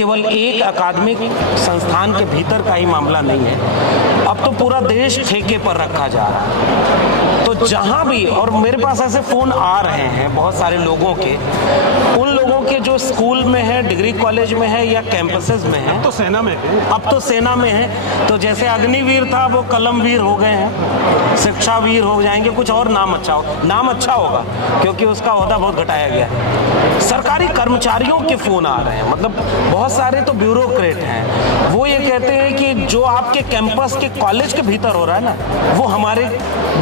केवल एक अकादमिक संस्थान के भीतर का ही मामला नहीं है, अब तो पूरा देश ठेके पर रखा जा रहा है। तो जहां भी, और मेरे पास ऐसे फोन आ रहे हैं बहुत सारे लोगों के, उन लोगों के जो स्कूल में है, डिग्री कॉलेज में है या कैंपसेस में है, तो सेना में है, अब तो सेना में है। तो जैसे अग्निवीर था वो कलमवीर हो गए हैं, शिक्षावीर हो जाएंगे, कुछ और नाम अच्छा होगा क्योंकि उसका ओहदा बहुत घटाया गया है। सरकारी कर्मचारियों के फोन आ रहे हैं, मतलब बहुत सारे तो ब्यूरोक्रेट हैं, वो ये कहते हैं कि जो आपके कैंपस के कॉलेज के भीतर हो रहा है ना, वो हमारे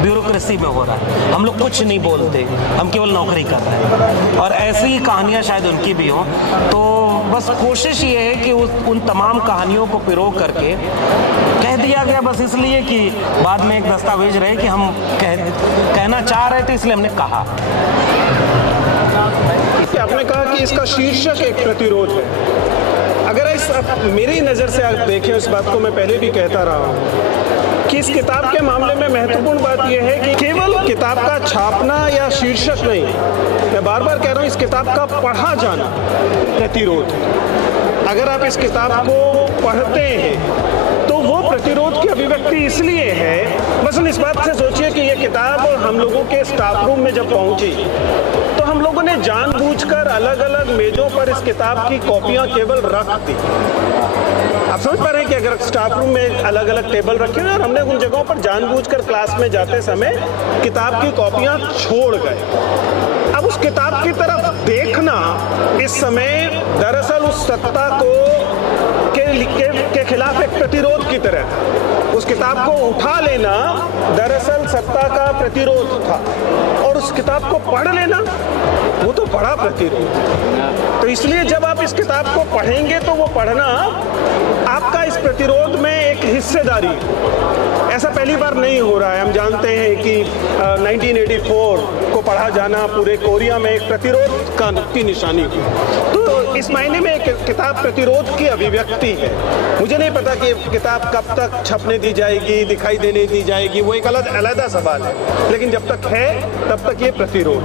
ब्यूरोक्रेसी में हो रहा है, हम लोग कुछ नहीं बोलते, हम केवल नौकरी कर रहे हैं। और ऐसी ही कहानियां शायद उनकी भी हों। तो बस कोशिश ये है कि उन तमाम कहानियों को पिरो करके कह दिया गया, बस इसलिए कि बाद में एक दस्तावेज रहे कि हम कहना चाह रहे थे, इसलिए हमने कहा। आपने कहा कि इसका शीर्षक एक प्रतिरोध है। अगर मेरी नज़र से आप देखें, इस बात को मैं पहले भी कहता रहा हूँ कि इस किताब के मामले में महत्वपूर्ण बात यह है कि केवल किताब का छापना या शीर्षक नहीं, मैं बार बार कह रहा हूँ, इस किताब का पढ़ा जाना प्रतिरोध। अगर आप इस किताब को पढ़ते हैं तो वो प्रतिरोध की अभिव्यक्ति इसलिए है, मसलन इस बात से सोचिए कि ये किताब हम लोगों के स्टाफ रूम में जब पहुंची तो हम लोगों ने जानबूझकर अलग अलग मेजों पर इस किताब की कॉपियां केवल रख दी। आप समझ पा रहे हैं कि अगर स्टाफ रूम में अलग अलग टेबल रखे हैं और हमने उन जगहों पर जानबूझकर क्लास में जाते समय किताब की कॉपियां छोड़ गए। अब उस किताब की तरफ देखना इस समय दरअसल उस सत्ता को के खिलाफ एक प्रतिरोध की तरह था। उस किताब को उठा लेना दरअसल सत्ता का प्रतिरोध था, और उस किताब को पढ़ लेना वो तो बड़ा प्रतिरोध। तो इसलिए जब आप इस किताब को पढ़ेंगे तो वो पढ़ना आपका इस प्रतिरोध में एक हिस्सेदारी। ऐसा पहली बार नहीं हो रहा है। हम जानते हैं कि 1984 को पढ़ा जाना पूरे कोरिया में एक प्रतिरोध की निशानी थी। तो इस मायने में एक किताब प्रतिरोध की अभिव्यक्ति है। मुझे नहीं पता कि किताब कब तक छपने दी जाएगी, दिखाई देने दी जाएगी, वो एक अलग सवाल है, लेकिन जब तक है तब तक ये प्रतिरोध।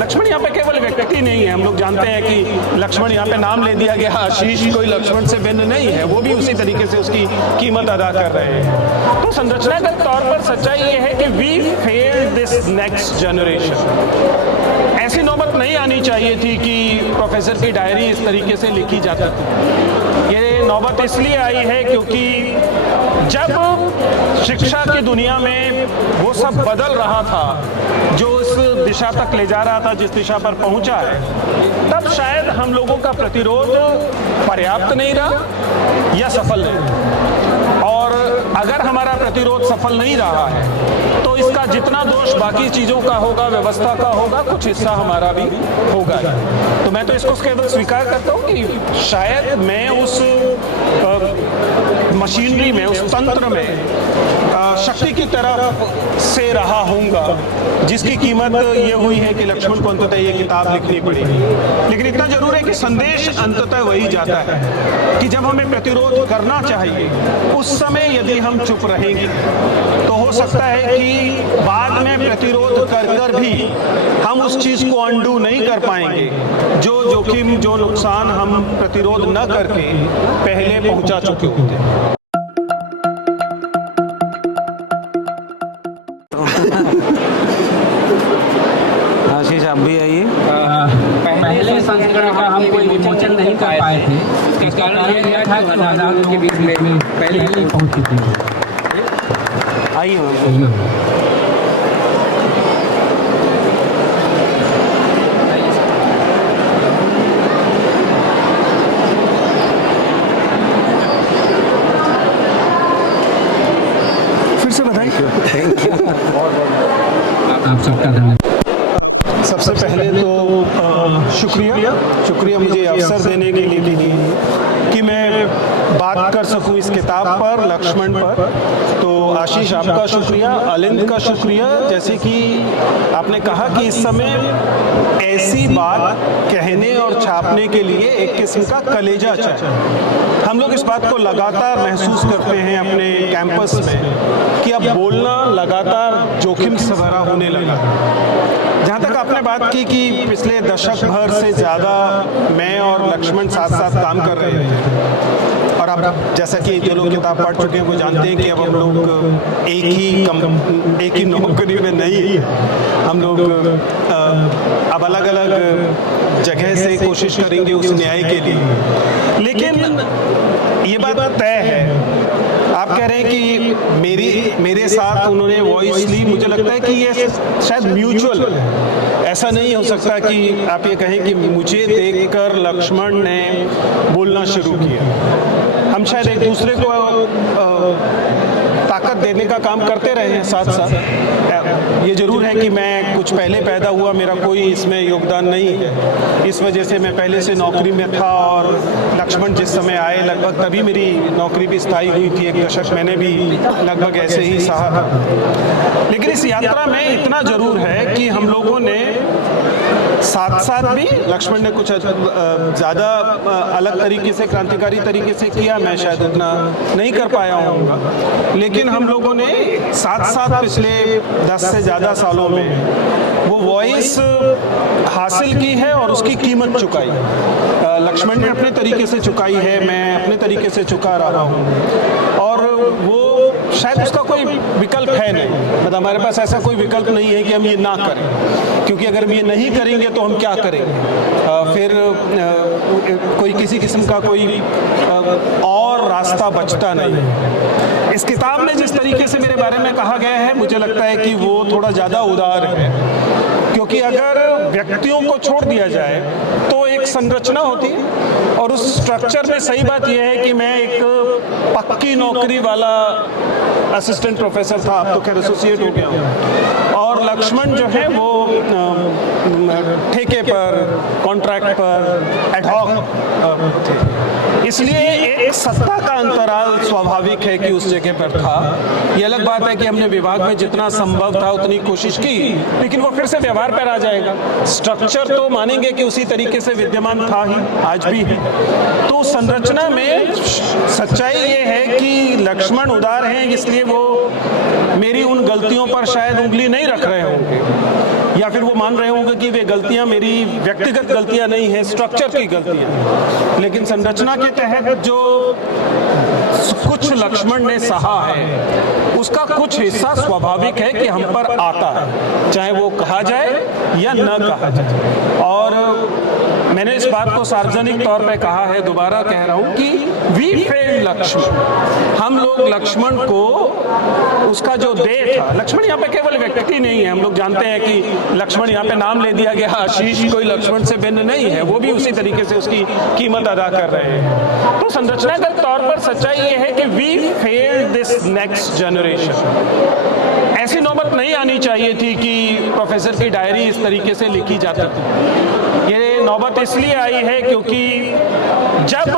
लक्ष्मण यहाँ पे केवल व्यक्ति नहीं है, हम लोग जानते हैं कि लक्ष्मण यहाँ पे नाम ले दिया गया, आशीष कोई लक्ष्मण से भिन्न नहीं है, वो भी उसी तरीके से उसकी कीमत अदा कर रहे हैं। तो संरचनागत तौर पर सच्चाई ये है कि we failed this next generation. ऐसी नौबत नहीं आनी चाहिए थी कि प्रोफेसर की डायरी इस तरीके से लिखी जाती थी। ये नौबत इसलिए आई है क्योंकि जब शिक्षा की दुनिया में वो सब बदल रहा था जो इस दिशा तक ले जा रहा था जिस दिशा पर पहुंचा है, तब शायद हम लोगों का प्रतिरोध पर्याप्त नहीं रहा या सफल नहीं। और अगर हमारा प्रतिरोध सफल नहीं रहा है तो इसका जितना दोष बाकी चीज़ों का होगा, व्यवस्था का होगा, कुछ हिस्सा हमारा भी होगा। तो मैं तो इसको केवल स्वीकार करता हूँ कि शायद मैं उस मशीनरी में, उस तंत्र में शक्ति की तरफ से रहा हूँगा जिसकी कीमत ये हुई है कि लक्ष्मण को अंततः ये किताब लिखनी पड़ेगी। लेकिन इतना जरूर है कि संदेश अंततः वही जाता है कि जब हमें प्रतिरोध करना चाहिए उस समय यदि हम चुप रहेंगे तो हो सकता है कि बाद में प्रतिरोध कर भी हम उस चीज को अंडू नहीं कर पाएंगे जो जोखिम, जो नुकसान हम प्रतिरोध न करके पहले पहुंचा चुके होते हैं। आशीष आप भी आइए। पहले संस्करण का हम कोई विमोचन नहीं कर पाए थे, इसका कारण यह था कि आजाद के बीच में पहले ही पहुंची थी। आइए फिर से बताइए। Thank you. आप सबका धन्यवाद। सबसे पहले तो शुक्रिया मुझे अवसर देने के लिए कि मैं बात कर सकूं इस किताब पर, लक्ष्मण पर। तो आशीष आपका शुक्रिया, अलिंद का शुक्रिया। जैसे कि आपने कहा कि इस समय ऐसी बात कहने और छापने के लिए एक किस्म का कलेजा चाहिए। हम लोग इस बात को लगातार महसूस करते हैं अपने कैंपस में कि अब बोलना लगातार जोखिम से भरा होने लगा। जहाँ तक आपने बात की कि पिछले दशक भर से ज़्यादा मैं और लक्ष्मण साथ साथ काम कर रहे थे, और अब जैसा कि जो लोग किताब पढ़ चुके हैं वो जानते हैं कि अब हम लोग एक ही नौकरी में नहीं है। हम लोग अब अलग अलग जगह से कोशिश करेंगे उस न्याय के लिए। लेकिन ये बात तय है, आप कह रहे हैं कि मेरे साथ उन्होंने वॉइस ली, मुझे लगता है कि ये शायद म्यूचुअल है। ऐसा नहीं हो सकता कि आप ये कहें कि मुझे देखकर लक्ष्मण ने बोलना शुरू किया। हम शायद एक दूसरे को ताकत देने का काम करते रहे हैं साथ साथ। ये जरूर है कि मैं कुछ पहले पैदा हुआ, मेरा कोई इसमें योगदान नहीं है। इस वजह से मैं पहले से नौकरी में था, और लक्ष्मण जिस समय आए लगभग तभी मेरी नौकरी भी स्थायी हुई थी। एक दशक मैंने भी लगभग ऐसे ही सहा था। लेकिन इस यात्रा में इतना जरूर है कि हम लोगों ने साथ साथ भी, लक्ष्मण ने कुछ ज़्यादा अलग तरीके से, क्रांतिकारी तरीके से किया, मैं शायद उतना नहीं कर पाया हूँगा, लेकिन हम लोगों ने साथ साथ पिछले 10 से ज़्यादा सालों में वो वॉइस हासिल की है और उसकी कीमत चुकाई। लक्ष्मण ने अपने तरीके से चुकाई है, मैं अपने तरीके से चुका रहा हूँ, और वो शायद उसका कोई विकल्प है नहीं। मतलब हमारे पास ऐसा कोई विकल्प नहीं है कि हम ये ना करें, क्योंकि अगर हम ये नहीं करेंगे तो हम क्या करेंगे? फिर कोई किसी किस्म का कोई और रास्ता बचता नहीं। इस किताब में जिस तरीके से मेरे बारे में कहा गया है, मुझे लगता है कि वो थोड़ा ज़्यादा उदार है, क्योंकि अगर व्यक्तियों को छोड़ दिया जाए तो एक संरचना होती है, और उस स्ट्रक्चर में सही बात यह है कि मैं एक पक्की नौकरी वाला असिस्टेंट प्रोफेसर था, अब तो खैर एसोसिएट हो गया हूँ, और लक्ष्मण जो है वो ठेके पर, कॉन्ट्रैक्ट पर, एडहॉक थे। इसलिए एक सत्ता का अंतराल स्वाभाविक है कि उस जगह पर था। ये अलग बात है कि हमने विभाग में जितना संभव था उतनी कोशिश की, लेकिन वो फिर से व्यवहार पर आ जाएगा। स्ट्रक्चर तो मानेंगे कि उसी तरीके से विद्यमान था ही, आज भी है। तो संरचना में सच्चाई ये है कि लक्ष्मण उदार हैं, इसलिए वो मेरी उन गलतियों पर शायद उंगली नहीं रख रहे होंगे, या फिर वो मान रहे होंगे कि वे गलतियां मेरी व्यक्तिगत गलतियां नहीं है, स्ट्रक्चर की गलतियां। लेकिन संरचना के तहत जो कुछ लक्ष्मण ने सहा है, उसका कुछ हिस्सा स्वाभाविक है कि हम पर आता है, चाहे वो कहा जाए या न कहा जाए। और मैंने इस बात को सार्वजनिक तौर पे कहा है, दोबारा कह रहा हूँ कि वी फेल्ड लक्ष्मण। हम लोग लक्ष्मण को उसका जो देह था, लक्ष्मण यहाँ पे केवल व्यक्ति नहीं है, हम लोग जानते हैं कि लक्ष्मण यहाँ पे नाम ले दिया गया, आशीष कोई लक्ष्मण से भिन्न नहीं है, वो भी उसी तरीके से उसकी कीमत अदा कर रहे हैं। तो संरचनागत तौर पर सच्चाई ये है कि we failed this next generation. ऐसी नौबत नहीं आनी चाहिए थी कि प्रोफेसर की डायरी इस तरीके से लिखी जाती थी। ये नौबत इसलिए आई है क्योंकि जब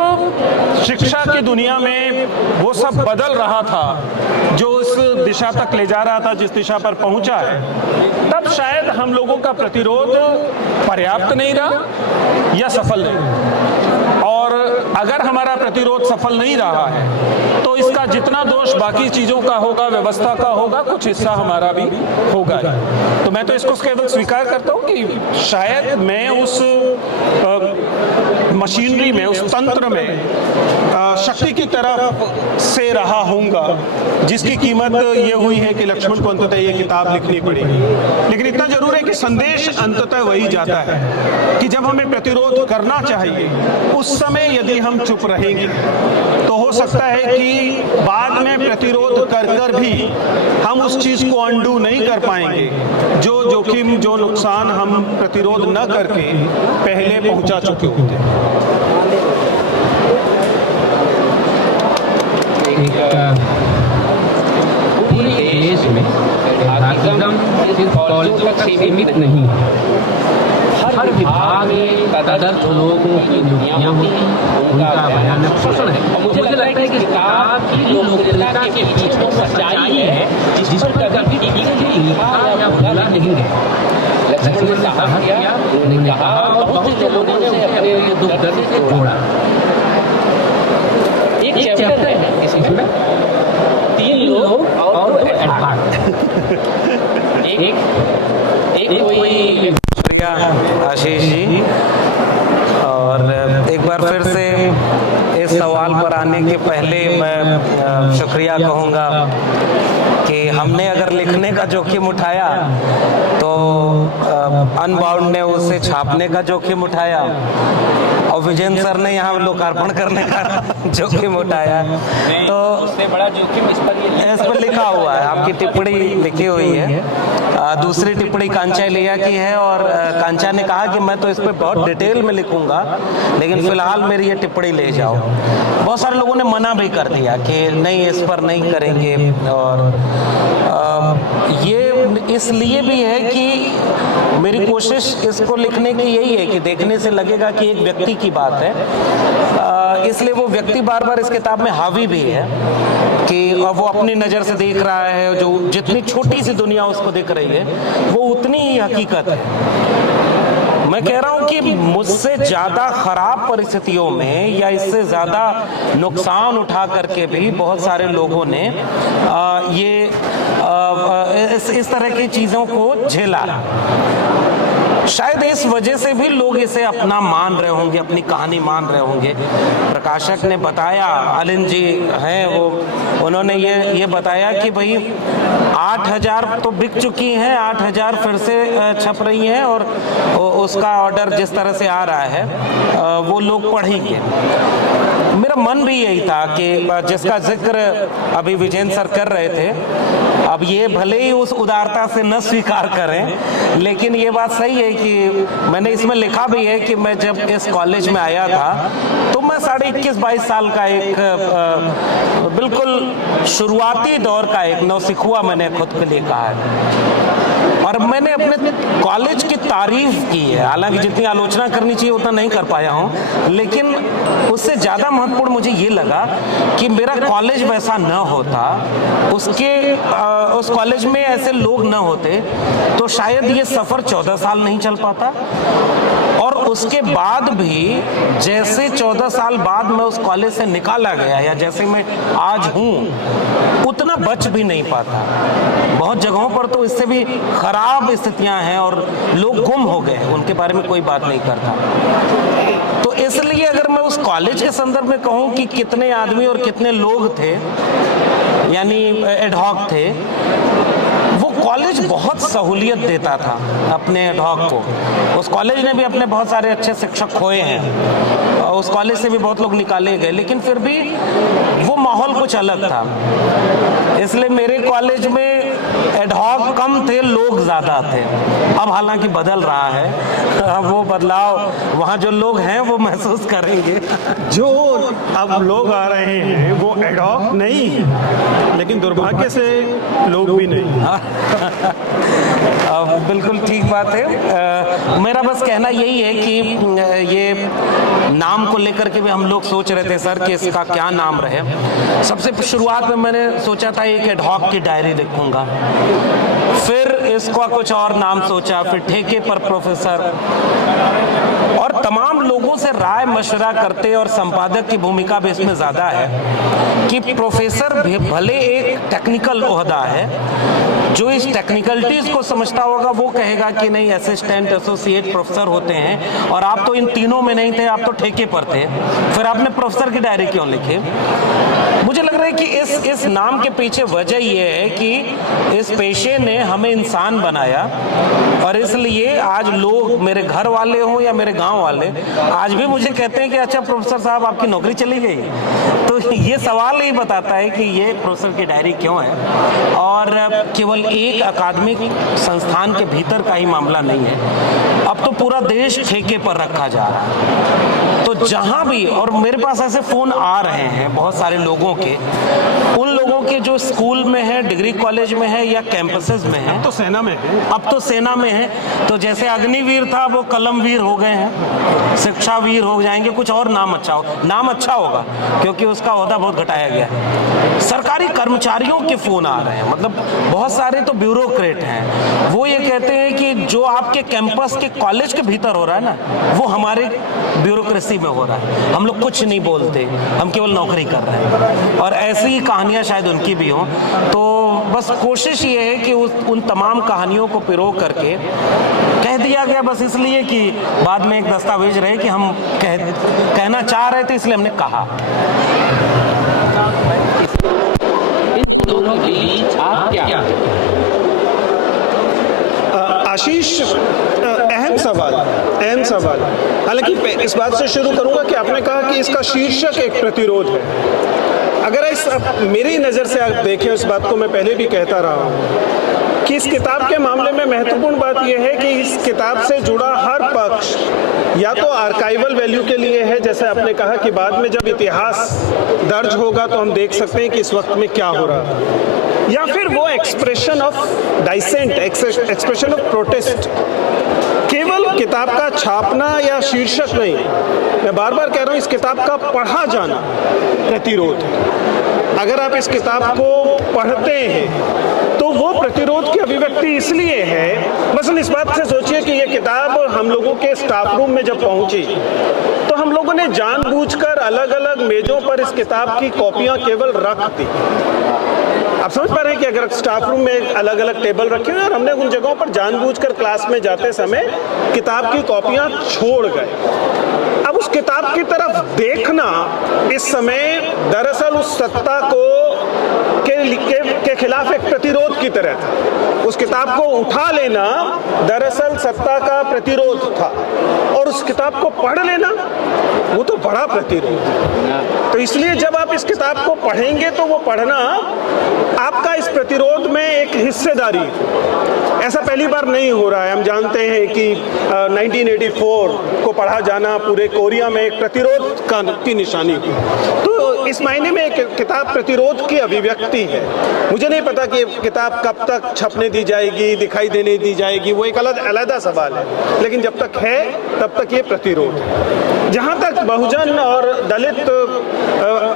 शिक्षा की दुनिया में वो सब बदल रहा था जो उस दिशा तक ले जा रहा था जिस दिशा पर पहुंचा है, तब शायद हम लोगों का प्रतिरोध पर्याप्त नहीं रहा या सफल नहीं। और अगर हमारा प्रतिरोध सफल नहीं रहा है तो इसका जितना दोष बाकी चीजों का होगा, व्यवस्था का होगा, कुछ हिस्सा हमारा भी होगा। तो मैं तो इसको केवल स्वीकार करता हूँ कि शायद मैं उस मशीनरी में, उस तंत्र में शक्ति की तरफ से रहा हूँगा जिसकी कीमत ये हुई है कि लक्ष्मण को अंततः ये किताब लिखनी पड़ेगी। लेकिन इतना जरूर है कि संदेश अंततः वही जाता है कि जब हमें प्रतिरोध करना चाहिए उस समय यदि हम चुप रहेंगे तो हो सकता है कि बाद में प्रतिरोध कर भी हम उस चीज को अंडू नहीं कर पाएंगे जो जोखिम, जो नुकसान हम प्रतिरोध न करके पहले पहुंचा चुके होते हैं। पूरे देश में सिर्फ कॉलेजों तक सीमित नहीं है, हर विभाग में तदर्थ लोगों की नियुक्तियां होती, उनका भयानक शोषण है। मुझे लगता है कि किताब की लोकप्रियता के पीछे जो सच्चाई है जिस पर कभी भी लिखा या बोला नहीं है। लक्ष्मण ने साहस किया, उन्होंने कहा, बहुत से लोगों ने अपने दुख दर्द से जोड़ा। एक चैप्टर है इसमें, 3 लोग और एक कोई आशीष जी, और एक बार फिर से इस सवाल पर आने के पहले मैं शुक्रिया कहूँगा कि हमने अगर लिखने का जोखिम उठाया तो अनबाउंड ने उसे छापने का जोखिम उठाया, और विजेंद्र सर ने यहाँ लोकार्पण करने का जोखिम उठाया। तो उससे बड़ा जोखिम इस पर लिखा हुआ है, आपकी टिप्पणी लिखी हुई है। दूसरी टिप्पणी कांचा लिया की है, और कांचा ने कहा कि मैं तो इस पर बहुत डिटेल में लिखूंगा, लेकिन फिलहाल मेरी ये टिप्पणी ले जाओ। बहुत सारे लोगों ने मना भी कर दिया कि नहीं, इस पर नहीं करेंगे, और ये इसलिए भी है कि मेरी कोशिश इसको लिखने की यही है कि देखने से लगेगा कि एक व्यक्ति की बात है, इसलिए वो व्यक्ति बार बार इस किताब में हावी भी है कि वो अपनी नज़र से देख रहा है, जो जितनी छोटी सी दुनिया उसको दिख रही है वो उतनी ही हकीकत है। मैं कह रहा हूं कि मुझसे ज़्यादा खराब परिस्थितियों में या इससे ज़्यादा नुकसान उठा करके भी बहुत सारे लोगों ने इस तरह की चीज़ों को झेला। शायद इस वजह से भी लोग इसे अपना मान रहे होंगे, अपनी कहानी मान रहे होंगे। प्रकाशक ने बताया, अलिन जी हैं वो, उन्होंने ये बताया कि भाई 8000 तो बिक चुकी हैं, 8000 फिर से छप रही हैं, और उसका ऑर्डर जिस तरह से आ रहा है वो लोग पढ़ेंगे। मेरा मन भी यही था कि जिसका जिक्र अभी विजेंद्र सर कर रहे थे, अब ये भले ही उस उदारता से न स्वीकार करें, लेकिन ये बात सही है कि मैंने इसमें लिखा भी है कि मैं जब इस कॉलेज में आया था तो मैं 21-22 साल का एक बिल्कुल शुरुआती दौर का एक नौसिखुआ मैंने खुद के लिए कहा है, और मैंने अपने कॉलेज की तारीफ की है। हालांकि जितनी आलोचना करनी चाहिए उतना नहीं कर पाया हूँ, लेकिन उससे ज़्यादा महत्वपूर्ण मुझे ये लगा कि मेरा कॉलेज वैसा न होता, उस कॉलेज में ऐसे लोग न होते तो शायद ये सफ़र 14 साल नहीं चल पाता, और उसके बाद भी जैसे 14 साल बाद मैं उस कॉलेज से निकाला गया या जैसे मैं आज हूँ उतना बच भी नहीं पाता। बहुत जगहों पर तो इससे भी खराब स्थितियां हैं और लोग गुम हो गए, उनके बारे में कोई बात नहीं करता। तो इसलिए अगर मैं उस कॉलेज के संदर्भ में कहूँ कि कितने आदमी और कितने लोग थे, यानी एडहॉक थे, वो कॉलेज बहुत सहूलियत देता था अपने एडहॉक को। उस कॉलेज ने भी अपने बहुत सारे अच्छे शिक्षक खोए हैं, और उस कॉलेज से भी बहुत लोग निकाले गए, लेकिन फिर भी वो माहौल कुछ अलग था। इसलिए मेरे कॉलेज में एडहॉक कम थे, लोग ज़्यादा थे। अब हालांकि बदल रहा है, अब वो बदलाव वहाँ जो लोग हैं वो महसूस करेंगे। जो अब लोग आ रहे हैं वो एडहॉक नहीं, लेकिन दुर्भाग्य से लोग भी नहीं। बिल्कुल ठीक बात है। मेरा बस कहना यही है कि ये नाम को लेकर के भी हम लोग सोच रहे थे सर कि इसका क्या नाम रहे। सबसे शुरुआत में मैंने सोचा था एक एडहॉक की डायरी लिखूंगा, फिर इसका कुछ और नाम सोचा, फिर ठेके पर प्रोफेसर, और तमाम लोगों से राय मशवरा करते, और संपादक की भूमिका भी इसमें ज़्यादा है कि प्रोफेसर भले एक टेक्निकल ओहदा है, जो इस टेक्निकलिटीज को समझता होगा वो कहेगा कि नहीं असिस्टेंट, एसोसिएट, प्रोफेसर होते हैं, और आप तो इन तीनों में नहीं थे, आप तो ठेके पर थे, फिर आपने प्रोफेसर की डायरी क्यों लिखी? मुझे लग रहा है कि इस नाम के पीछे वजह यह है कि इस पेशे ने हमें इंसान बनाया, और इसलिए आज लोग, मेरे घर वाले हों या मेरे गांव वाले, आज भी मुझे कहते हैं कि अच्छा प्रोफेसर साहब आपकी नौकरी चली गई। तो ये सवाल ही बताता है कि ये प्रोफेसर की डायरी क्यों है, और केवल एक अकादमिक संस्थान के भीतर का ही मामला नहीं है, अब तो पूरा देश ठेके पर रखा जा रहा है। तो जहां भी, और मेरे पास ऐसे फोन आ रहे हैं बहुत सारे लोगों के, उन लोगों के जो स्कूल में है, डिग्री कॉलेज में है या कैंपसेस में में है, तो सेना में है। अब तो सेना में है। तो जैसे अग्निवीर था वो कलमवीर हो गए हैं, शिक्षावीर हो जाएंगे, कुछ और नाम अच्छा हो, नाम अच्छा होगा क्योंकि उसका ओहदा बहुत घटाया गया है। सरकारी कर्मचारियों के फोन आ रहे हैं, मतलब बहुत सारे तो ब्यूरोक्रेट हैं, वो ये कहते हैं कि जो आपके कैंपस के कॉलेज के भीतर हो रहा है ना, वो हमारे ब्यूरोक्रेसी में हो रहा है। हम लोग कुछ नहीं बोलते, हम केवल नौकरी कर रहे हैं। और ऐसी ही कहानियां शायद उनकी भी हों। तो बस कोशिश ये है कि उन तमाम कहानियों को पिरो करके कह दिया गया, बस इसलिए कि बाद में एक दस्तावेज रहे कि हम कहना चाह रहे थे, इसलिए हमने कहा। इन दोनों के बीच आप क्या आशीष, अहम सवाल। हालांकि इस बात से शुरू करूंगा कि आपने कहा कि इसका शीर्षक एक प्रतिरोध है। अगर मेरी नज़र से आप देखें, इस बात को मैं पहले भी कहता रहा हूँ कि इस किताब के मामले में महत्वपूर्ण बात यह है कि इस किताब से जुड़ा हर पक्ष या तो आर्काइवल वैल्यू के लिए है, जैसे आपने कहा कि बाद में जब इतिहास दर्ज होगा तो हम देख सकते हैं कि इस वक्त में क्या हो रहा था, या फिर वो expression of dissent, expression of protest. केवल किताब का छापना या शीर्षक नहीं, मैं बार बार कह रहा हूँ, इस किताब का पढ़ा जाना प्रतिरोध है। अगर आप इस किताब को पढ़ते हैं तो वो प्रतिरोध की अभिव्यक्ति इसलिए है, मसलन इस बात से सोचिए कि ये किताब हम लोगों के स्टाफ रूम में जब पहुंची तो हम लोगों ने जानबूझकर अलग अलग मेजों पर इस किताब की कॉपियां केवल रख दी। आप समझ पा रहे हैं कि अगर स्टाफ रूम में अलग अलग टेबल रखे हुए और हमने उन जगहों पर जानबूझकर क्लास में जाते समय किताब की कॉपियां छोड़ गए। अब उस किताब की तरफ देखना इस समय दरअसल उस सत्ता को के खिलाफ एक प्रतिरोध की तरह था। उस किताब को उठा लेना दरअसल सत्ता का प्रतिरोध था, और उस किताब को पढ़ लेना वो तो बड़ा प्रतिरोध। तो इसलिए जब आप इस किताब को पढ़ेंगे तो वो पढ़ना आपका इस प्रतिरोध में एक हिस्सेदारी। ऐसा पहली बार नहीं हो रहा है। हम जानते हैं कि 1984 को पढ़ा जाना पूरे कोरिया में एक प्रतिरोध की निशानी थी। तो इस मायने में एक किताब प्रतिरोध की अभिव्यक्ति है। मुझे नहीं पता कि किताब कब तक छपने दी जाएगी, दिखाई देने दी जाएगी, वो एक अलग सवाल है, लेकिन जब तक है तब तक ये प्रतिरोध है। जहाँ तक बहुजन और दलित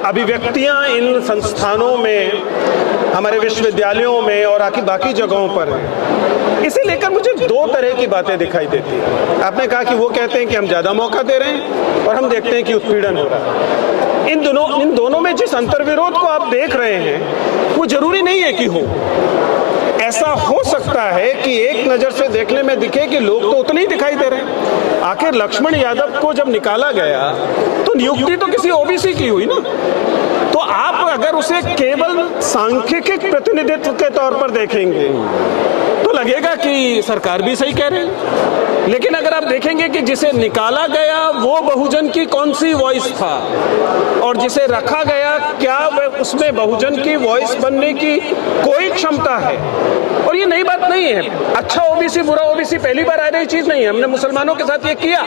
अभिव्यक्तियाँ इन संस्थानों में, हमारे विश्वविद्यालयों में और बाकी जगहों पर है, इसे लेकर मुझे दो तरह की बातें दिखाई देती है। आपने कहा कि वो कहते हैं कि हम ज़्यादा मौका दे रहे हैं और हम देखते हैं कि उत्पीड़न हो रहा है। इन दोनों में जिस अंतर्विरोध को आप देख रहे हैं वो जरूरी नहीं है कि हो। ऐसा हो सकता है कि एक नज़र से देखने में दिखे कि लोग तो उतने ही दिखाई दे रहे हैं। आखिर लक्ष्मण यादव को जब निकाला गया तो नियुक्ति तो किसी ओबीसी की हुई ना, तो आप अगर उसे केवल सांख्यिकी प्रतिनिधित्व के तौर पर देखेंगे तो लगेगा कि सरकार भी सही कह रही है। लेकिन अगर आप देखेंगे कि जिसे निकाला गया वो बहुजन की कौन सी वॉइस था और जिसे रखा गया क्या उसमें बहुजन की वॉइस बनने की कोई क्षमता है, और ये नई बात नहीं है। अच्छा ओबीसी बुरा ओबीसी पहली बार आ रही चीज नहीं है। हमने मुसलमानों के साथ ये किया,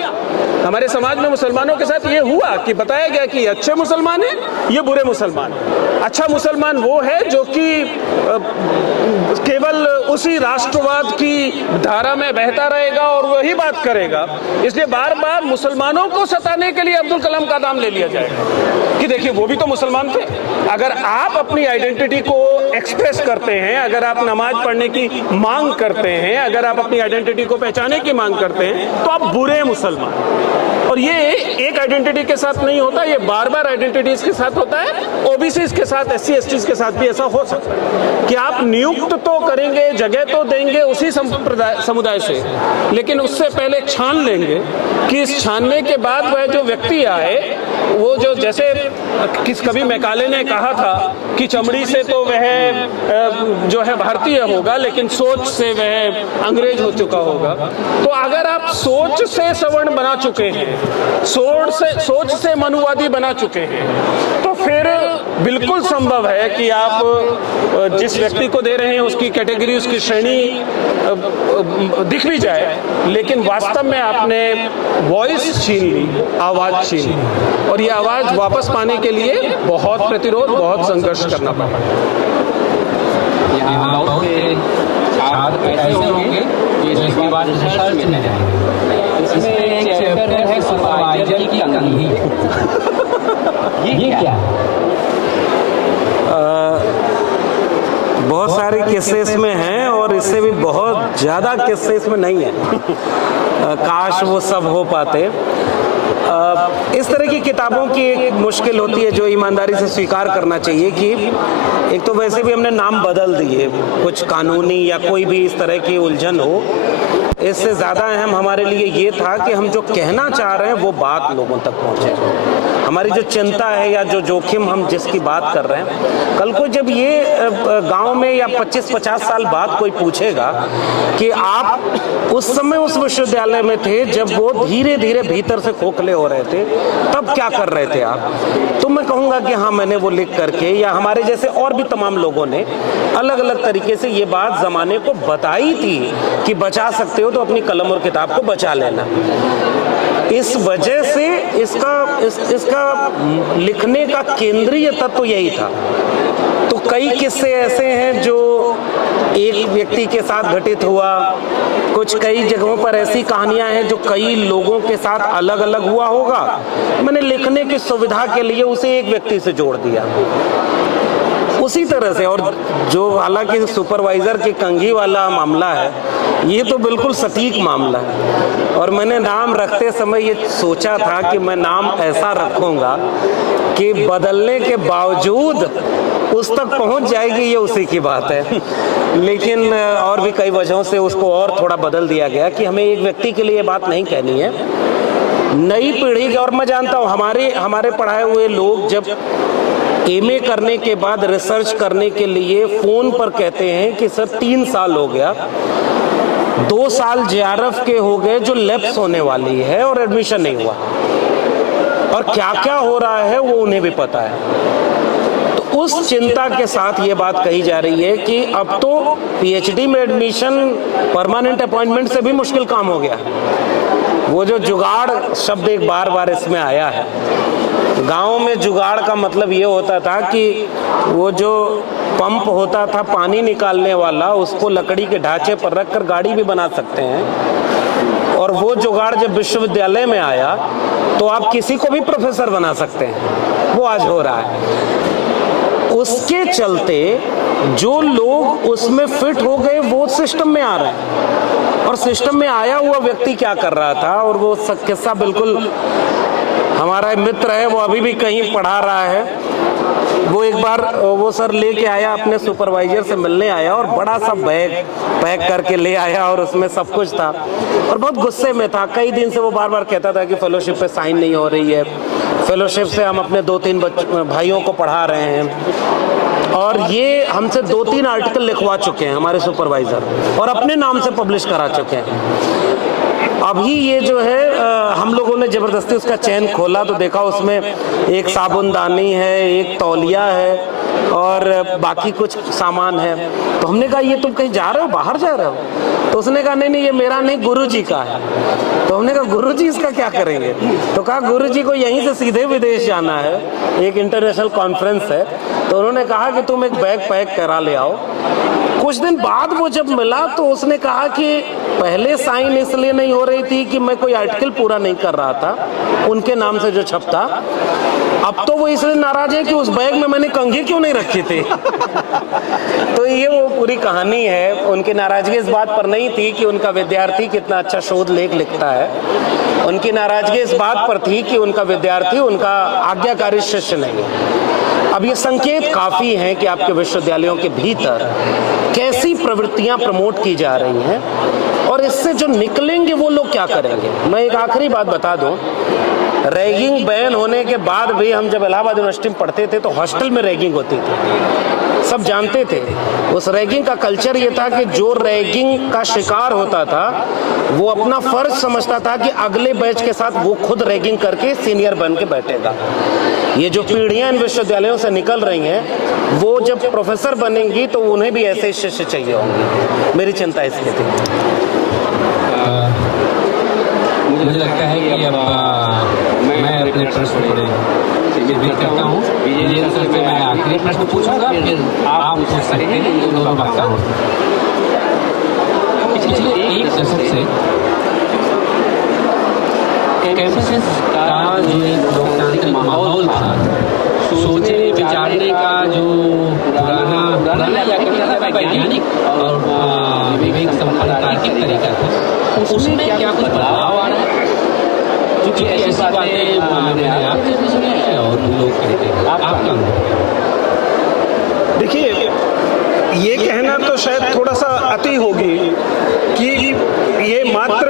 हमारे समाज में मुसलमानों के साथ ये हुआ कि बताया गया कि अच्छे मुसलमान हैं, ये बुरे मुसलमान। अच्छा मुसलमान वो है जो कि केवल उसी राष्ट्रवाद की धारा में बहता रहेगा और वही बात करेगा। इसलिए बार बार मुसलमानों को सताने के लिए अब्दुल कलाम का नाम ले लिया जाएगा कि देखिए वो भी तो मुसलमान थे। अगर आप अपनी आइडेंटिटी को एक्सप्रेस करते हैं, अगर आप नमाज पढ़ने की मांग करते हैं, अगर आप अपनी आइडेंटिटी को पहचाने की मांग करते हैं तो आप बुरे मुसलमान। और ये एक आइडेंटिटी के साथ नहीं होता, ये बार बार आइडेंटिटीज के साथ होता है। ओबीसी के साथ, एससी एसटी के साथ भी ऐसा हो सकता है कि आप नियुक्त तो करेंगे, जगह तो देंगे उसी समुदाय से, लेकिन उससे पहले छान लेंगे कि इस छानने के बाद वह जो व्यक्ति आए वो जो, जैसे कभी मैकाले ने कहा था कि चमड़ी से तो वह जो है भारतीय होगा लेकिन सोच से वह अंग्रेज हो चुका होगा। तो अगर आप सोच से सवर्ण बना चुके हैं, सोच से मनुवादी बना चुके हैं, तो फिर बिल्कुल संभव है कि आप जिस व्यक्ति को दे रहे हैं उसकी कैटेगरी, उसकी श्रेणी दिख भी जाए, लेकिन वास्तव में आपने वॉइस छीन ली, आवाज छीन ली, और ये आवाज वापस पाने के लिए बहुत प्रतिरोध, बहुत संघर्ष करना पड़ा। यहाँ बहुत से छात्र ऐसे होंगे जो इसके बाद रिसर्च में जाएंगे। इसमें एक चैप्टर है सुपरवाइजर की कंघी। ये क्या है? बहुत सारे किस्से इसमें हैं और इससे भी बहुत ज़्यादा किस्से इसमें नहीं है। काश वो सब हो पाते। इस तरह की किताबों की एक मुश्किल होती है जो ईमानदारी से स्वीकार करना चाहिए कि एक तो वैसे भी हमने नाम बदल दिए, कुछ कानूनी या कोई भी इस तरह की उलझन हो। इससे ज़्यादा अहम हमारे लिए ये था कि हम जो कहना चाह रहे हैं वो बात लोगों तक पहुँचे। हमारी जो चिंता है या जो जोखिम हम जिसकी बात कर रहे हैं, कल को जब ये गांव में या 25-50 साल बाद कोई पूछेगा कि आप उस समय उस विश्वविद्यालय में थे जब वो धीरे धीरे भीतर से खोखले हो रहे थे, तब क्या कर रहे थे आप, तो मैं कहूँगा कि हाँ, मैंने वो लिख करके या हमारे जैसे और भी तमाम लोगों ने अलग अलग तरीके से ये बात ज़माने को बताई थी कि बचा सकते हो तो अपनी कलम और किताब को बचा लेना। इस वजह से इसका लिखने का केंद्रीय तत्व यही था। तो कई किस्से ऐसे हैं जो एक व्यक्ति के साथ घटित हुआ, कुछ कई जगहों पर ऐसी कहानियां हैं जो कई लोगों के साथ अलग अलग हुआ होगा। मैंने लिखने की सुविधा के लिए उसे एक व्यक्ति से जोड़ दिया उसी तरह से। और जो हालांकि सुपरवाइजर की कंघी वाला मामला है, ये तो बिल्कुल सटीक मामला है। और मैंने नाम रखते समय ये सोचा था कि मैं नाम ऐसा रखूंगा कि बदलने के बावजूद उस तक पहुंच जाएगी, ये उसी की बात है। लेकिन और भी कई वजहों से उसको और थोड़ा बदल दिया गया कि हमें एक व्यक्ति के लिए ये बात नहीं कहनी है, नई पीढ़ी की। और मैं जानता हूँ हमारे पढ़ाए हुए लोग जब एमए करने के बाद रिसर्च करने के लिए फोन पर कहते हैं कि सर 3 साल हो गया, 2 साल जेआरएफ के हो गए जो लैप्स होने वाली है और एडमिशन नहीं हुआ, और क्या क्या हो रहा है वो उन्हें भी पता है। तो उस चिंता के साथ ये बात कही जा रही है कि अब तो पीएचडी में एडमिशन परमानेंट अपॉइंटमेंट से भी मुश्किल काम हो गया। वो जो जुगाड़ शब्द एक बार इसमें आया है, गाँव में जुगाड़ का मतलब ये होता था कि वो जो पंप होता था पानी निकालने वाला, उसको लकड़ी के ढांचे पर रखकर गाड़ी भी बना सकते हैं। और वो जुगाड़ जब विश्वविद्यालय में आया तो आप किसी को भी प्रोफेसर बना सकते हैं, वो आज हो रहा है। उसके चलते जो लोग उसमें फिट हो गए वो सिस्टम में आ रहे हैं। और सिस्टम में आया हुआ व्यक्ति क्या कर रहा था, और वो किस्सा बिल्कुल हमारा मित्र है, वो अभी भी कहीं पढ़ा रहा है। वो एक बार वो सर लेके आया, अपने सुपरवाइजर से मिलने आया और बड़ा सा बैग पैक करके ले आया और उसमें सब कुछ था और बहुत गुस्से में था। कई दिन से वो बार बार कहता था कि फेलोशिप पे साइन नहीं हो रही है, फेलोशिप से हम अपने 2-3 भाइयों को पढ़ा रहे हैं। और ये हमसे 2-3 आर्टिकल लिखवा चुके हैं हमारे सुपरवाइजर और अपने नाम से पब्लिश करा चुके हैं। अभी ये जो है हम लोगों ने जबरदस्ती उसका चैन खोला तो देखा उसमें एक साबुनदानी है, एक तौलिया है और बाकी कुछ सामान है। तो हमने कहा ये तुम कहीं जा रहे हो, बाहर जा रहे हो? तो उसने कहा नहीं ये मेरा नहीं, गुरुजी का है। तो हमने कहा गुरुजी इसका क्या करेंगे? तो कहा गुरुजी को यहीं से सीधे विदेश जाना है, एक इंटरनेशनल कॉन्फ्रेंस है। तो उन्होंने कहा कि तुम एक बैग पैक करा ले आओ। कुछ दिन बाद वो जब मिला तो उसने कहा कि पहले साइन इसलिए नहीं हो रही थी कि मैं कोई आर्टिकल पूरा नहीं कर रहा था उनके नाम से जो छपता, अब तो वो इसलिए नाराज है कि उस बैग में मैंने कंघी क्यों नहीं रखी थी। तो ये वो पूरी कहानी है। उनकी नाराजगी इस बात पर नहीं थी कि उनका विद्यार्थी कितना अच्छा शोध लेख लिखता है, उनकी नाराजगी इस बात पर थी कि उनका विद्यार्थी उनका आज्ञाकारी शिष्य नहीं है। अब ये संकेत काफी हैं कि आपके विश्वविद्यालयों के भीतर कैसी प्रवृत्तियां प्रमोट की जा रही हैं और इससे जो निकलेंगे वो लोग क्या करेंगे। मैं एक आखिरी बात बता दूं, रैगिंग बैन होने के बाद भी हम जब इलाहाबाद यूनिवर्सिटी में पढ़ते थे तो हॉस्टल में रैगिंग होती थी, सब जानते थे। उस रैगिंग का कल्चर ये था कि जो रैगिंग का शिकार होता था वो अपना फर्ज समझता था कि अगले बैच के साथ वो खुद रैगिंग करके सीनियर बन के बैठेगा। ये जो पीढ़ियां इन विश्वविद्यालयों से निकल रही हैं वो जब प्रोफेसर बनेंगी तो उन्हें भी ऐसे ही शिष्य चाहिए होंगे। मेरी चिंता इसकी थी। मुझे लगता है कि अब मैं अपने प्रश्न करता हूँ। मैं आखिरी प्रश्न पूछूंगा, फिर आप पूछ सकते हैं, दोनों बातें। पिछले एक दशक से कैंपस का जो एक लोकतांत्रिक माहौल था, सोचने विचारने का जो पुराना या कहते वैज्ञानिक और विवेक संपन्न तार्किक तरीका था, उसमें क्या कुछ बदलाव आ रहा है? क्योंकि ऐसी बातें मैंने आपसे भी सुनी है और लोग कहते हैं, आपका अनुभव? देखिए, ये कहना तो शायद थोड़ा सा अति होगी कि ये मात्र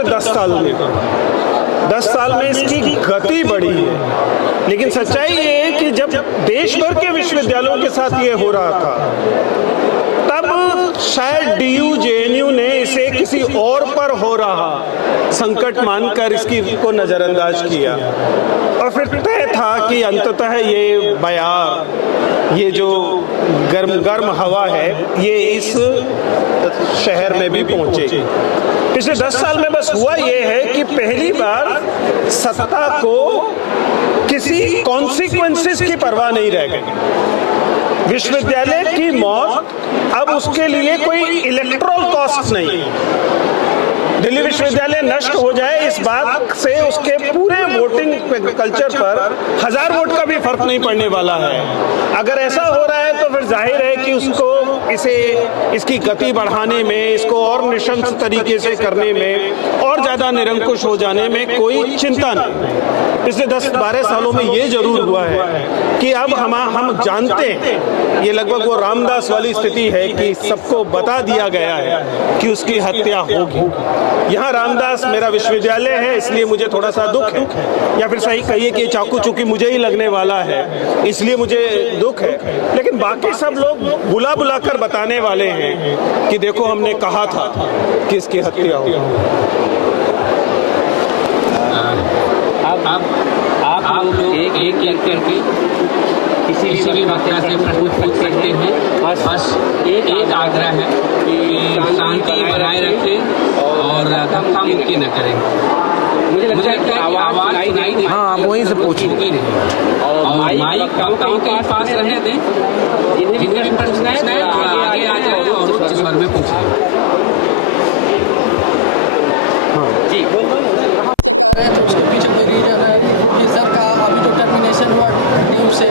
10 साल में इसकी गति बढ़ी है, लेकिन सच्चाई ये है कि जब देश भर के विश्वविद्यालयों के साथ ये हो रहा था, तब शायद DU JNU ने इसे किसी और पर हो रहा संकट मानकर इसकी को नजरअंदाज किया, और फिर तय था कि अंततः ये बयार, ये जो गर्म हवा है, ये इस शहर में भी पहुंचेगी। पिछले 10 साल में बस हुआ ये है कि पहली बार सत्ता को किसी कॉन्सिक्वेंसेस की परवाह नहीं रह गई। विश्वविद्यालय की मौत अब उसके लिए कोई इलेक्ट्रल कॉस्ट नहीं। दिल्ली विश्वविद्यालय नष्ट हो जाए, इस बात से उसके पूरे वोटिंग कल्चर पर 1000 वोट का भी फर्क नहीं पड़ने वाला है। अगर ऐसा हो रहा है तो फिर जाहिर है कि उसको इसकी गति बढ़ाने में, इसको और निशंस तरीके से करने में, और ज्यादा निरंकुश हो जाने में कोई चिंता नहीं। पिछले 10-12 सालों में ये जरूर हुआ है कि अब हम जानते हैं, ये लगभग वो रामदास वाली स्थिति है कि सबको बता दिया गया है कि उसकी हत्या होगी। यहाँ रामदास मेरा विश्वविद्यालय है, इसलिए मुझे थोड़ा सा दुख है, या फिर सही कहिए कि चाकू चूंकि मुझे ही लगने वाला है इसलिए मुझे दुख है, लेकिन बाकी सब लोग बुला कर बताने वाले हैं कि देखो हमने कहा था कि इसकी हत्या होगी। आप लोग एक करके किसी भी वक्ता से प्रश्न पूछ सकते हैं। बस एक आग्रह है कि शांति बनाए रखें और धक्का मुक्की न करें। मुझे लगता है कि आवाज नहीं दे। हाँ, आप वहीं से पूछिए और माइक कम के पास रहने दें। जिन्हें भी प्रश्न है आगे आ जाए और उच्च स्वर में पूछें। जी, तो उसके पीछे कोई रीजन है कि सर का अभी जो टर्मिनेशन हुआ ड्यू से,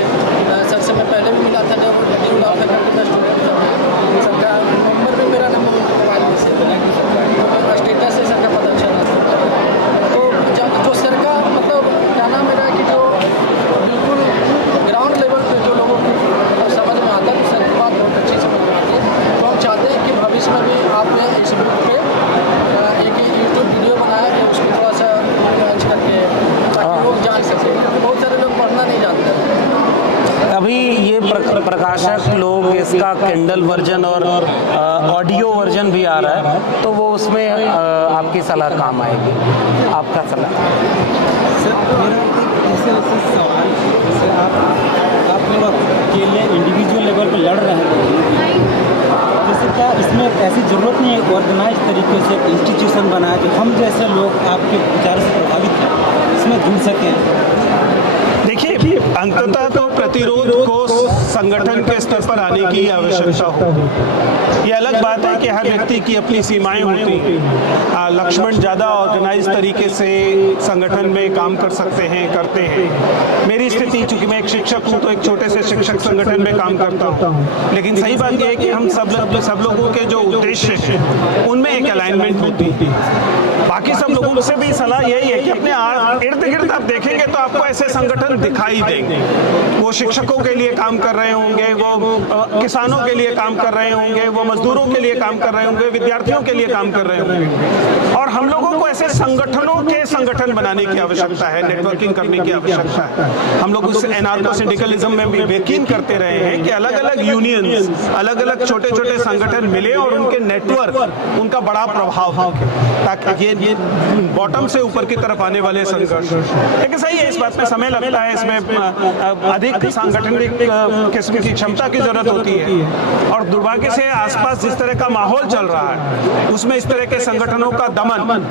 सर से मैं पहले भी मिला था जब ड्यू लॉ फैकल्टी का स्टूडेंट था। सर का नंबर भी मेरा नंबर मोबाइल में से स्टेटस से सर का पता चला। तो जो सर का मतलब कहना मेरा कि जो बिल्कुल ग्राउंड लेवल पे जो लोगों को समझ में आता है, तो सर की बात बहुत अच्छी समझ में आती है। तो हम चाहते हैं कि भविष्य में भी आपने इस ग्रुप पे एक यूट्यूब वीडियो बनाया कि उसको थोड़ा सा लॉन्च करके ताकि लोग जान सकें। बहुत सारे लोग पढ़ना नहीं जानते। अभी ये प्रकाशक लोग इसका किंडल वर्जन और ऑडियो वर्जन भी आ रहा है, तो वो उसमें आपकी सलाह काम आएगी। आपका सलाह? सर, मेरा ऐसे सवाल, जैसे आप लोग अकेले इंडिविजुअल लेवल पर लड़ रहे हैं, जैसे क्या इसमें ऐसी ज़रूरत नहीं है ऑर्गेनाइज तरीके से एक इंस्टीट्यूशन बनाया कि हम जैसे लोग आपके विचार से प्रभावित हैं इसमें जुड़ सकें? देखिए, अंततः तो प्रतिरोध को संगठन के स्तर पर आने की आवश्यकता होगी। ये अलग बात है कि हर व्यक्ति की अपनी सीमाएं होती हैं। लक्ष्मण ज़्यादा ऑर्गेनाइज तरीके से संगठन में काम कर सकते हैं, करते हैं। मेरी स्थिति, चूंकि मैं एक शिक्षक हूँ, तो एक छोटे से शिक्षक संगठन में काम करता हूँ, लेकिन सही बात यह है कि हम सब लोगों के जो उद्देश्य हैं उनमें एक अलाइनमेंट होती है। बाकी सब लोगों से भी सलाह यही है कि अपने इर्द गिर्द आप देखेंगे तो आपको ऐसे संगठन दिखाई देंगे। वो शिक्षकों के लिए काम कर रहे होंगे, वो किसानों के लिए काम कर रहे होंगे, वो मजदूरों के लिए काम कर रहे होंगे, विद्यार्थियों के लिए काम कर रहे होंगे। और हम लोगों को ऐसे संगठनों के संगठन बनाने की आवश्यकता है, नेटवर्किंग करने की आवश्यकता है। हम लोग उस एनार्को सिंडिकलिज्म में भी यकीन करते रहे हैं कि अलग अलग यूनियंस, अलग अलग छोटे छोटे संगठन मिले और उनके नेटवर्क, उनका बड़ा प्रभाव हो, ताकि ये बॉटम से ऊपर की तरफ आने वाले संघर्ष। लेकिन सही है, इस बात में समय लगता है, इसमें अधिक सांगठनिक किस्म की क्षमता की जरूरत होती है। और दुर्भाग्य से आसपास जिस तरह का माहौल चल रहा है उसमें इस तरह के संगठनों का दमन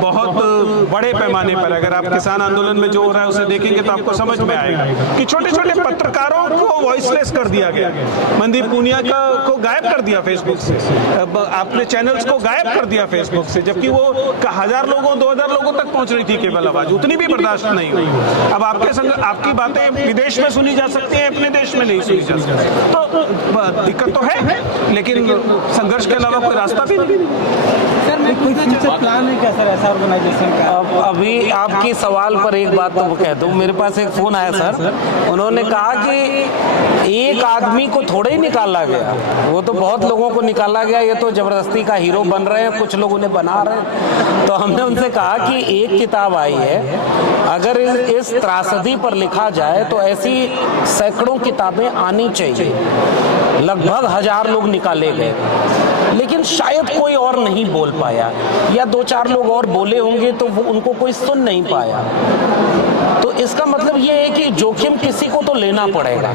बहुत बड़े पैमाने पर, अगर आप किसान आंदोलन में जो हो रहा है उसे देखेंगे तो आपको समझ में आएगा कि छोटे छोटे पत्रकारों को वॉइसलेस कर दिया गया। मनदीप पूनिया को गायब कर दिया फेसबुक से, आपने चैनल्स को गायब कर दिया फेसबुक से, जबकि वो 1000 लोगों 2000 लोगों तक पहुंच रही थी केवल आवाज, उतनी भी बर्दाश्त नहीं हुई। अब आपकी बातें विदेश में सुनी जा सकती हैं, अपने देश में नहीं सुनी जा सकती, तो दिक्कत तो है, लेकिन संघर्ष के अलावा कोई रास्ता भी नहीं। सर मैं कोई फ्यूचर प्लान है क्या सर ऐसा ऑर्गेनाइजेशन का? अब अभी आपकी सवाल पर एक बात तो कह दूं, मेरे पास एक फोन आया सर, उन्होंने कहा कि एक आदमी को थोड़े ही निकाला गया, वो तो बहुत लोगों को निकाला गया, ये तो जबरदस्ती का हीरो बन रहे हैं, कुछ लोग उन्हें बना रहे हैं। तो हमने उनसे कहा कि एक किताब आई है, अगर इस त्रासदी पर लिखा जाए तो ऐसी सैकड़ों किताबें आनी चाहिए। लगभग 1000 लोग निकाले गए, लेकिन शायद कोई और नहीं बोल पाया, या 2-4 लोग और बोले होंगे तो वो उनको कोई सुन नहीं पाया। तो इसका मतलब ये है कि जोखिम किसी को तो लेना पड़ेगा।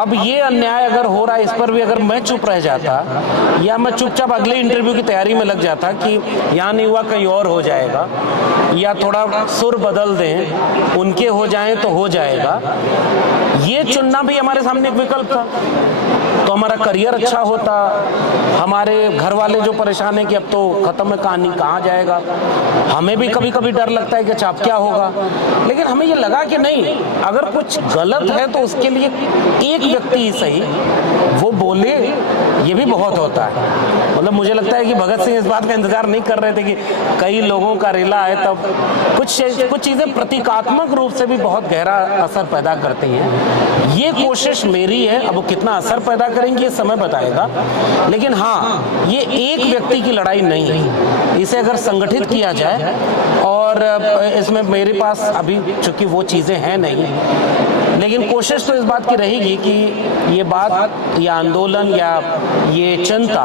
अब ये अन्याय अगर हो रहा है, इस पर भी अगर मैं चुप रह जाता या मैं चुपचाप अगले इंटरव्यू की तैयारी में लग जाता कि यहाँ नहीं हुआ कहीं और हो जाएगा, या थोड़ा सुर बदल दें उनके हो जाए तो हो जाएगा, ये चुनना भी हमारे सामने एक विकल्प था। तो हमारा करियर अच्छा होता, हमारे घर वाले जो परेशान है कि अब तो खत्म है कहानी, कहाँ जाएगा, हमें भी कभी कभी डर लगता है कि अच्छा अब क्या होगा। लेकिन हमें ये लगा कि नहीं, अगर कुछ गलत है तो उसके लिए एक व्यक्ति ही सही वो बोले, ये भी बहुत होता है। मतलब मुझे लगता है कि भगत सिंह इस बात का इंतजार नहीं कर रहे थे कि कई लोगों का रेला है, तब कुछ चीजें प्रतीकात्मक रूप से भी बहुत गहरा असर पैदा करती हैं। ये कोशिश मेरी है, अब वो कितना असर पैदा करेंगे ये समय बताएगा, लेकिन हाँ, ये एक व्यक्ति की लड़ाई नहीं है, इसे अगर संगठित किया जाए, और इसमें मेरे पास अभी चूंकि वो चीजें हैं नहीं, लेकिन कोशिश तो इस बात की रहेगी कि ये बात, ये आंदोलन या ये चिंता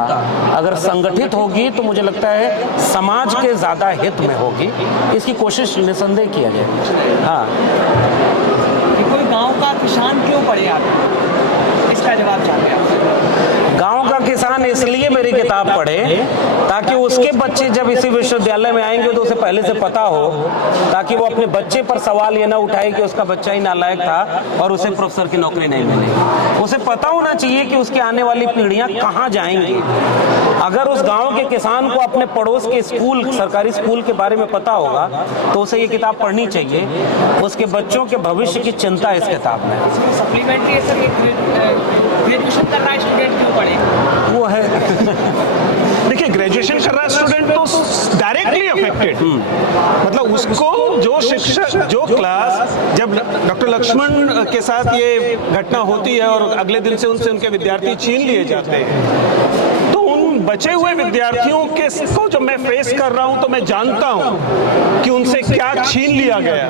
अगर संगठित होगी तो मुझे लगता है समाज के ज़्यादा हित में होगी। इसकी कोशिश निसंदेह किया जाए। हाँ, कोई गांव का किसान क्यों पढ़े आप, इसका जवाब चाहते हैं? गांव का किसान इसलिए मेरी किताब पढ़े ताकि उसके बच्चे जब इसी विश्वविद्यालय में आएंगे तो उसे पहले से पता हो, ताकि वो अपने बच्चे पर सवाल ये ना उठाए कि उसका बच्चा ही नालायक था और उसे प्रोफेसर की नौकरी नहीं मिली। उसे पता होना चाहिए कि उसकी आने वाली पीढ़ियां कहाँ जाएंगी। अगर उस गांव के किसान को अपने पड़ोस के स्कूल, सरकारी स्कूल के बारे में पता होगा तो उसे ये किताब पढ़नी चाहिए। उसके बच्चों के भविष्य की चिंता इस किताब में। सप्लीमेंट्री है सर, ग्रेजुएशन कर रहा है स्टूडेंट क्यों पढ़े? वो है देखिए, ग्रेजुएशन कर रहा है स्टूडेंट तो डायरेक्टली अफेक्टेड, मतलब उसको जो शिक्षा, जो क्लास, जब डॉक्टर लक्ष्मण के साथ ये घटना होती है और अगले दिन से उनके विद्यार्थी छीन लिए जाते हैं, तो उन बचे हुए विद्यार्थियों के को जब मैं फेस कर रहा हूं तो मैं जानता हूं कि उनसे क्या छीन लिया गया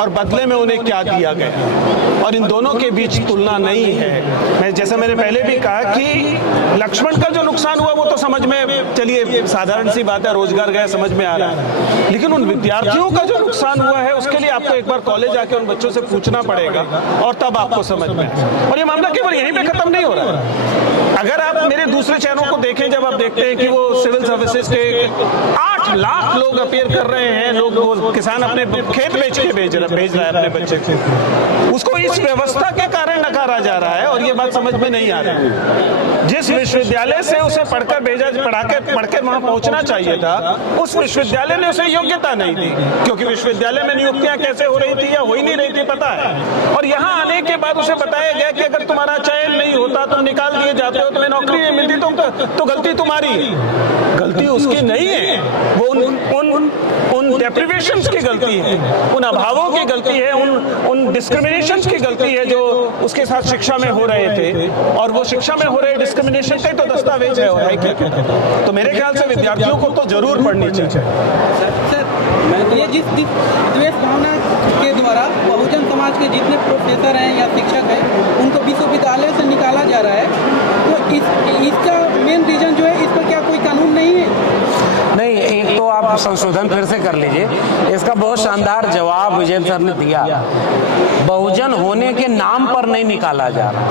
और बदले में उन्हें क्या दिया गया, और इन दोनों के बीच तुलना नहीं है। मैं जैसा मैंने पहले भी कहा कि लक्ष्मण का जो नुकसान हुआ वो तो समझ में, चलिए साधारण सी बात है, रोजगार गया, समझ में आ रहा है, लेकिन उन विद्यार्थियों का जो नुकसान हुआ है उसके लिए आपको एक बार कॉलेज आके उन बच्चों से पूछना पड़ेगा और तब आपको समझ में आए। और ये मामला केवल यहीं पे खत्म नहीं हो रहा है। अगर आप मेरे दूसरे चैनलों को देखें, जब आप देखते हैं कि वो सिविल सर्विसेज के 8 लाख लोग अपीयर कर रहे हैं, लोग, किसान अपने खेत बेच के भेज रहा है अपने बच्चे को, उसको इस व्यवस्था के कारण नकारा जा रहा है और ये बात समझ में नहीं आ रही। जिस विश्वविद्यालय से उसे पढ़कर भेजा, पढ़कर वहां पहुंचना चाहिए था, उस विश्वविद्यालय ने उसे योग्यता नहीं दी, क्योंकि विश्वविद्यालय में नियुक्तियां कैसे हो रही थी या हो ही नहीं रही थी पता है। और यहाँ आने के बाद उसे बताया गया कि अगर तुम्हारा चयन नहीं होता, तुम निकाल दिए जाते हो, तुम्हें नौकरी नहीं मिलती, तो गलती तुम्हारी है। गलती उसकी नहीं है, वो उन डेप्रिवेशंस की गलती है, उन अभावों की गलती है, उन डिस्क्रिमिनेशंस की गलती है जो उसके साथ शिक्षा में हो रहे थे। और वो शिक्षा में हो रहे डिस्क्रिमिनेशन के तो दस्तावेज है क्या? तो मेरे ख्याल से विद्यार्थियों को तो जरूर पढ़नी चाहिए। ये जिस द्वेष भावना के द्वारा बहुजन समाज के जितने प्रोफेसर हैं या शिक्षक हैं उनको विश्वविद्यालय से निकाला जा रहा है, तो इसका मेन रीजन जो है, इस पर क्या कोई कानून नहीं है? नहीं, एक तो आप संशोधन फिर से कर लीजिए। इसका बहुत शानदार जवाब विजय सर ने दिया। बहुजन होने के नाम पर नहीं निकाला जा रहा,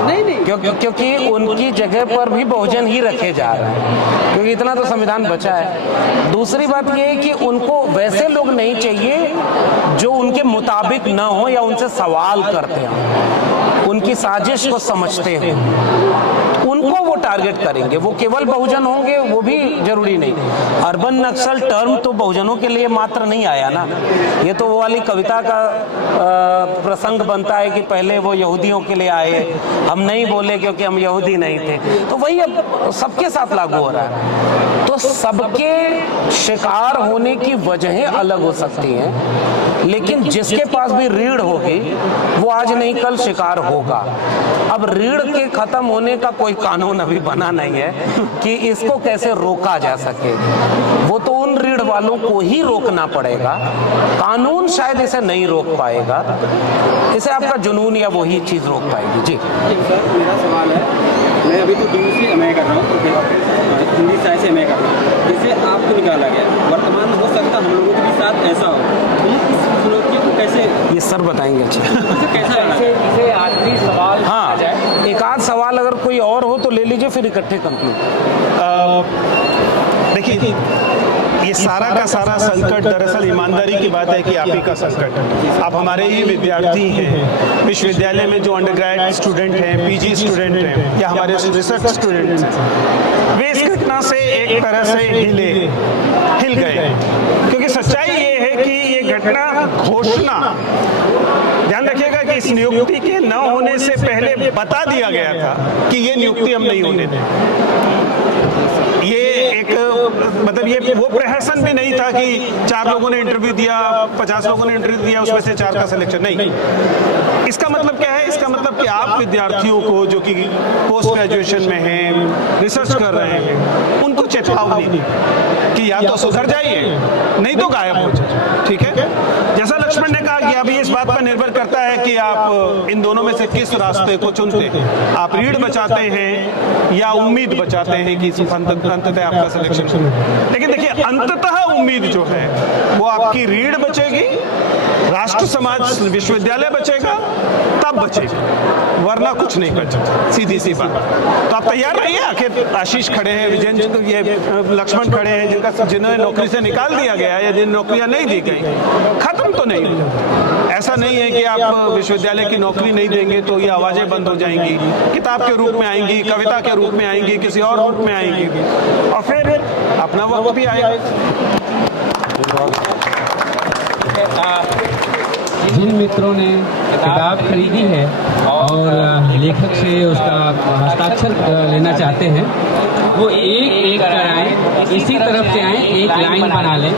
क्योंकि उनकी जगह पर भी बहुजन ही रखे जा रहे हैं, क्योंकि इतना तो संविधान बचा है। दूसरी बात यह है कि उनको वैसे लोग नहीं चाहिए जो उनके मुताबिक न हो या उनसे सवाल करते हो, उनकी साजिश को समझते हो, उनको वो टारगेट करेंगे। वो केवल बहुजन होंगे वो भी जरूरी नहीं। अर्बन नक्सल टर्म तो बहुजनों के लिए मात्र नहीं आया ना, ये तो वो वाली कविता का प्रसंग बनता है कि पहले वो यहूदियों के लिए आए, हम नहीं बोले क्योंकि हम यहूदी नहीं थे। तो वही अब सबके साथ लागू हो रहा है। तो सबके शिकार होने की वजहें अलग हो सकती हैं, लेकिन जिसके पास भी रीढ़ होगी वो आज नहीं कल शिकार होगा। अब रीढ़ के खत्म होने का कोई कानून अभी बना नहीं है कि इसको कैसे रोका जा सके। वो तो उन रीढ़ वालों को ही रोकना पड़ेगा, कानून शायद इसे नहीं रोक पाएगा, इसे आपका जुनून या वही चीज रोक पाएगी। जी सर, मेरा सवाल है, मैं अभी तो दूसरी एमए कर रहा हूँ, हिंदी साहित्य से एमए कर रहा हूँ। जैसे आपको निकाला गया, वर्तमान हो सकता हम लोगों के भी साथ ऐसा हो, तो इस चुनौती को कैसे, ये सर बताएंगे। अच्छा कैसा इसे आखिरी सवाल हाँ, एक आध सवाल अगर कोई और हो तो ले लीजिए, फिर इकट्ठे कंक्लूड। देखिए, ये सारा का सारा संकट दरअसल ईमानदारी की बात है कि आप ही का संकट है। आप हमारे ही विद्यार्थी हैं, विश्वविद्यालय में जो अंडरग्रेड स्टूडेंट हैं, पीजी स्टूडेंट हैं या हमारे रिसर्च स्टूडेंट्स हैं, वे इस घटना से एक तरह से हिल गए। क्योंकि सच्चाई ये है कि ये घटना घोषणा, ध्यान रखिएगा कि इस नियुक्ति के न होने से पहले बता दिया गया था कि ये नियुक्ति हम नहीं होने दें। ये एक मतलब ये वो प्रहसन भी नहीं था कि 4 लोगों ने इंटरव्यू दिया, 50 लोगों ने इंटरव्यू दिया, उसमें से 4 का सिलेक्शन नहीं। इसका मतलब क्या है? इसका मतलब कि आप विद्यार्थियों को जो कि पोस्ट ग्रेजुएशन में हैं, रिसर्च कर रहे हैं, उनको चेतावनी दी कि या तो सुधर जाइए नहीं तो गायब हो जाइए। ठीक है, जैसा लक्ष्मण ने कहा कि अभी इस बात पर निर्भर करता है कि आप इन दोनों में से किस रास्ते को चुनते हैं। आप रीढ़ बचाते हैं या उम्मीद बचाते हैं कि अंततः आपका सिलेक्शन। लेकिन देखिए, अंततः उम्मीद जो है वो आपकी रीढ़ बचेगी, राष्ट्र समाज विश्वविद्यालय बचेगा, तब बचेगा, वरना कुछ नहीं बचेगा। सीधी सी बात। तो आप तैयार रहिए। आखिर आशीष खड़े हैं, विजय, ये लक्ष्मण खड़े हैं, जिन्हें नौकरी से निकाल दिया गया या जिन नौकरियां नहीं दी गई, खत्म तो नहीं। ऐसा नहीं है कि आप विश्वविद्यालय की नौकरी नहीं देंगे तो ये आवाजें बंद हो जाएंगी, किताब के रूप में आएंगी, कविता के रूप में आएंगी, किसी और रूप में आएंगी, और फिर अपना वक्त भी आएगा। जिन मित्रों ने किताब खरीदी है और लेखक से उसका हस्ताक्षर लेना चाहते हैं, वो एक एक कर आए, इसी तरफ से आए, एक लाइन बना लें।